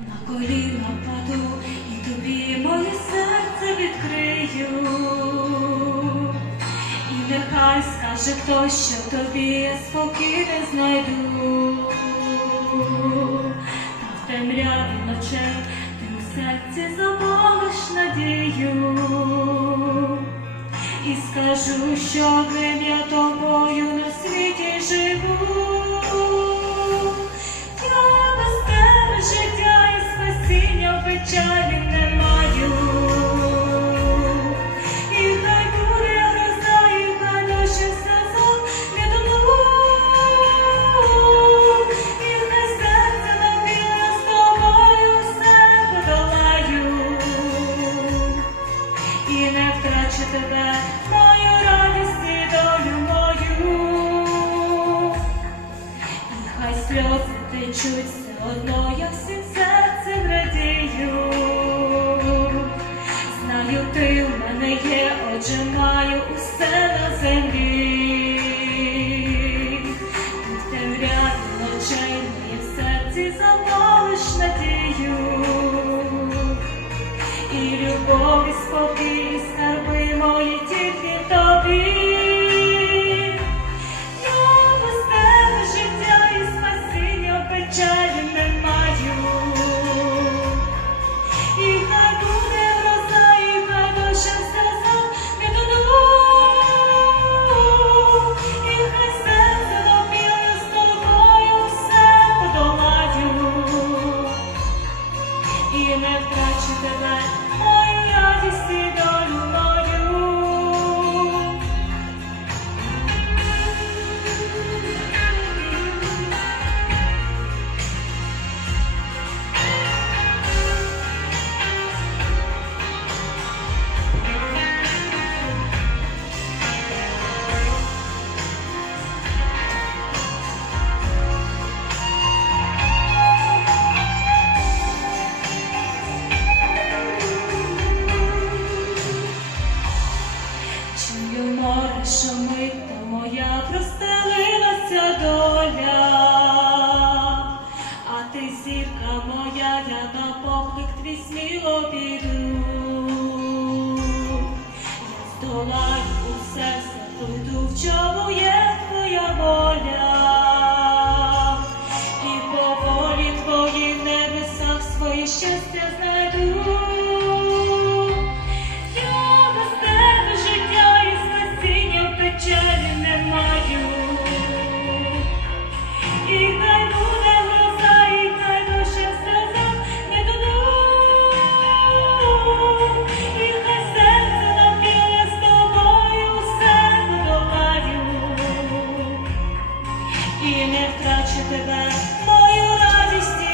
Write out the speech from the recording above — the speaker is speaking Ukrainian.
На коліна паду і тобі моє серце відкрию. І нехай скаже хтось, що тобі я спокій знайду. Та в темряві ночей ти у серці запалиш надію. І скажу, що одним я тобою на світі живу. Печалі не маю. І хай буде гроза, і хай в сльозах не тону. І хай серце навіра з тобою все подолаю. І не втрачу тебе, мою радість і долю мою. І хай сльози течуть, все одно я всім серцем радію. Знаю, ти в мене є, отже маю усе на землі. Ти темряві ночей моє в серці запалиш надію. І любов, і спокій, море шумить, та моя простелилася прячу тебе, мою радість.